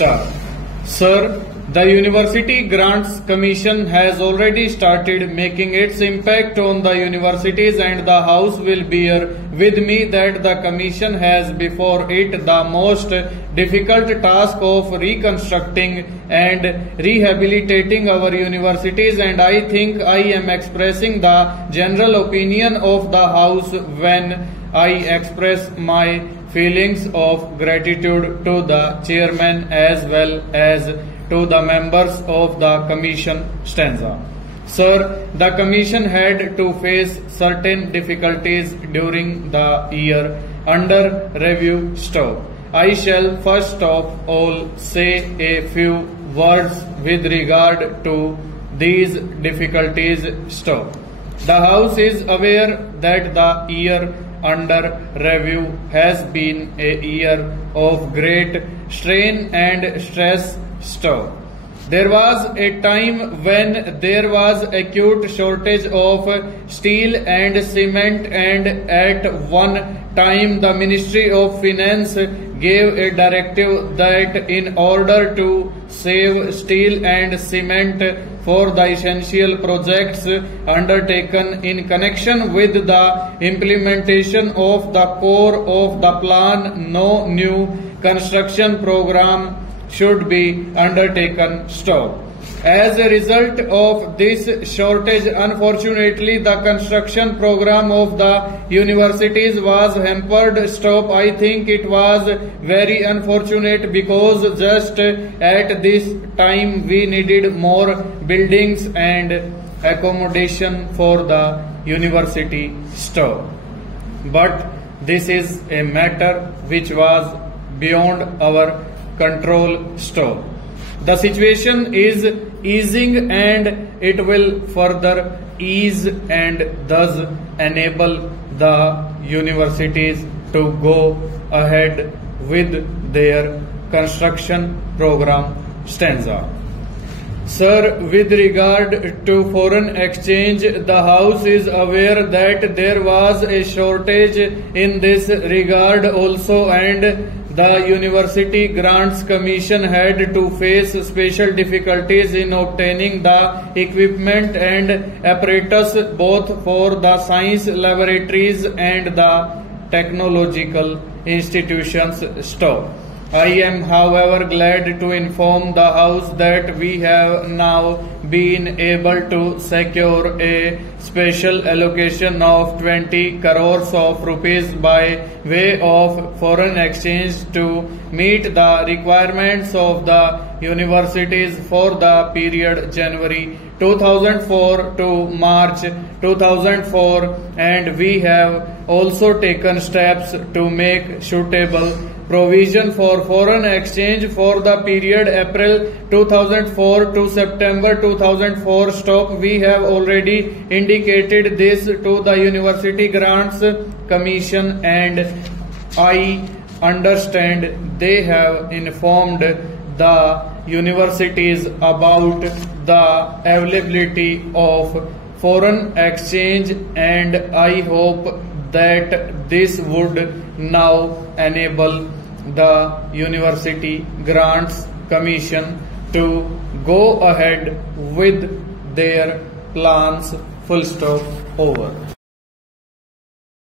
Start. Sir, the University Grants Commission has already started making its impact on the universities, and the House will bear with me that the Commission has before it the most difficult task of reconstructing and rehabilitating our universities, and I think I am expressing the general opinion of the House when I express my feelings of gratitude to the chairman as well as to the members of the commission. Stanza. Sir, the commission had to face certain difficulties during the year under review. Stop. I shall first of all say a few words with regard to these difficulties. Stop. The House is aware that the year under review has been a year of great strain and stress. Stop. There was a time when there was acute shortage of steel and cement, and at one time the Ministry of Finance gave a directive that in order to save steel and cement for the essential projects undertaken in connection with the implementation of the core of the plan, no new construction program should be undertaken. Stop. As a result of this shortage, unfortunately, the construction program of the universities was hampered. Stop. I think it was very unfortunate because just at this time we needed more buildings and accommodation for the university. Stop. But this is a matter which was beyond our control. Stop. The situation is easing and it will further ease and thus enable the universities to go ahead with their construction program. Stanza. Sir, with regard to foreign exchange, the House is aware that there was a shortage in this regard also, and the University Grants Commission had to face special difficulties in obtaining the equipment and apparatus both for the science laboratories and the technological institutions. Stop. I am, however, glad to inform the House that we have now been able to secure a special allocation of 20 crores of rupees by way of foreign exchange to meet the requirements of the universities for the period January 2004 to March 2004, and we have also taken steps to make suitable provision for foreign exchange for the period April 2004 to September 2004. Stop. We have already indicated this to the University Grants Commission, and I understand they have informed the universities about the availability of foreign exchange, and I hope that this would now enable the University Grants Commission to go ahead with their plans. Full stop. Over.